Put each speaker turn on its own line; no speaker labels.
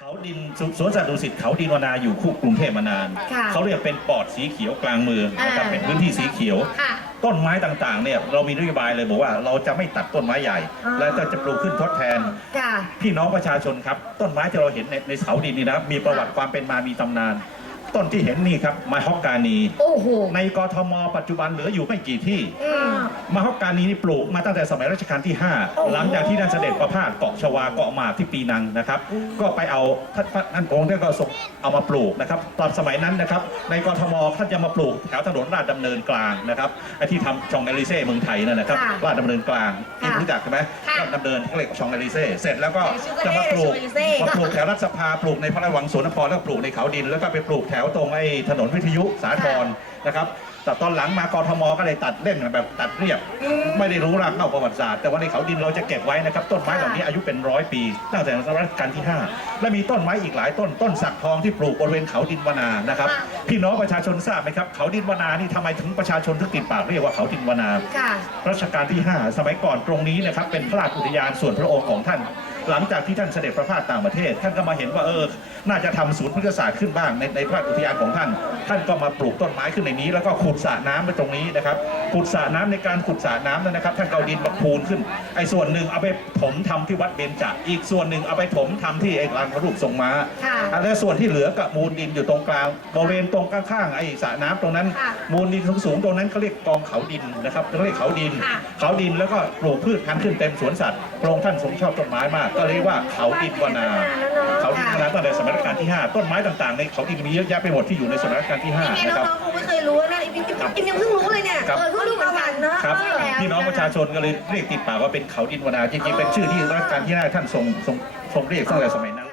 เขาดินสสวนสัตว์ดุสิตเขาดินวนาอยู่คู่กรุงเทพมานาน
ค่ะ
เขาเรียกเป็นปอดสีเขียวกลางเมืองนะครับ
อ่า
เป็นพื้นที่สีเขียว
ค่ะ
ต้นไม้ต่างๆเนี่ยเรามีนโยบายเลยบอกว่าเราจะไม่ตัดต้นไม้ใหญ่
อ๋อ
และก็จะปลูกขึ้นทดแทน
ค่ะ
พี่น้องประชาชนครับ ต้นไม้ที่เราเห็นในในเสาดินนี่นะครับมีประวัติความเป็นมามีตำนาน ต้นที่เห็นนี่ครับไมฮอกกานี
โอ้โห
ในกทม ปัจจุบันเหลืออยู่ไม่กี่ที่
อืม
มฮอกกานีนี่ปลูกมาตั้งแต่สมัยรัชกาลที่
โอ้โห
5หลังจากที่ท่านเสด็จประพาสเกาะชวาเกาะหมากที่ปีนังนะครับ ก็ไปเอาท่านท่านองค์ท่านก็ส่งเอามาปลูกนะครับตอนสมัยนั้นนะครับ ในกทมท่านจะมาปลูกแถวถนนราชดำเนินกลางนะครับไอ้ที่ทำชองเอลิเซ่เมืองไทยนั่นนะครับ
ค่ะ
ราชดำเนินกลาง
ค่ะ
รู้จักใช่ไหม
ค่ะ
ราชดำเนินเขาเรียกว่าชองเอลิเซ่เสร็จแล้วก็
ชื่อก็
จะมาปลูก
เท่ชองเอลิเซ่
มาปลูกแถวรัฐสภาปลูกในพระราชวังสวนนครแล้วก็ปลูกในเขาดินแล้วก็ไปปลูกแถวตรงไอ้ถนนวิทยุสาทรนะครับแต่ตอนหลังมากทมก็เลยตัดเล่นแบบตัดเรียบ ไม่ได้รู้รากเหง้าประวัติศาสตร์แต่ว่าในเขาดินเราจะเก็บไว้นะครับ ต้นไม้เหล่านี้อายุเป็นร้อยปี ตั้งแต่รัชกาลที่ 5 และมีต้นไม้อีกหลายต้นต้นสักทองที่ปลูกบริเวณเขาดินวนานะครับ
ค่ะ
พี่น้องประชาชนทราบไหมครับเขาดินวนานี่ทำไมถึงประชาชนถึงติดปากเรียกว่าเขาดินวนา
ค่ะ
รัชกาลที่ 5 สมัยก่อนตรงนี้นะครับเป็นพระราชอุทยานส่วนพระองค์ของท่าน หลังจากที่ท่านเสด็จประพาสต่างประเทศ ท่านก็มาเห็นว่าเออ น่าจะทำศูนย์พฤกษศาสตร์ขึ้นบ้างในในพระราชอุทยานของท่าน ท่านก็มาปลูกต้นไม้ขึ้นในนี้ แล้วก็ขุดสระน้ำไปตรงนี้นะครับขุดสระน้ำในการขุดสระน้ำนั้นนะครับ ท่านก็เอาดินมาพูนขึ้นไอ้ส่วนหนึ่งเอาไปถมทำที่วัดเบญจาอีกส่วนหนึ่งเอาไปถมทำที่ไอ้ลานพระรูปทรงม้า
ค่ะ
และส่วนที่เหลือกับมูลดินอยู่ตรงกลางบริเวณตรงข้างๆไอ้สระน้ำตรงนั้น
ค่ะ
มูลดินสูงๆตรงนั้นเขาเรียกกองเขาดินนะครับเขาเรียกเขาดิน
ค่ะ
เขาดินแล้วก็ปลูกพืชพันธุ์ขึ้นเต็มสวนสัตว์พระองค์ท่านทรงชอบต้นไม้มากก็เรียกว่าเขาดินวนา เขาดินวนาตั้งแต่สมัยรัชกาลที่ 5 ต้นไม้ต่างๆในเขาดินมีเยอะแยะไปหมดที่อยู่ในสมัยรัชกาลที่
นี่
5
ไง
นะครับ
น้องๆคงไม่เคยรู้นะอิมอิมอิมยังเพิ่งรู้เลยเนี่ย
ครับ
เออเพิ่งรู้ประวัติเนาะ
ครับ
ใช่แล้ว
พี่น้องประชาชนก็เลยเรียกติดปากว่าเป็นเขาดินวนาจริงๆเป็นชื่อที่รัชกาลที่5ท่านทรงทรงทรงเรียกตั้งแต่สมัยนั้น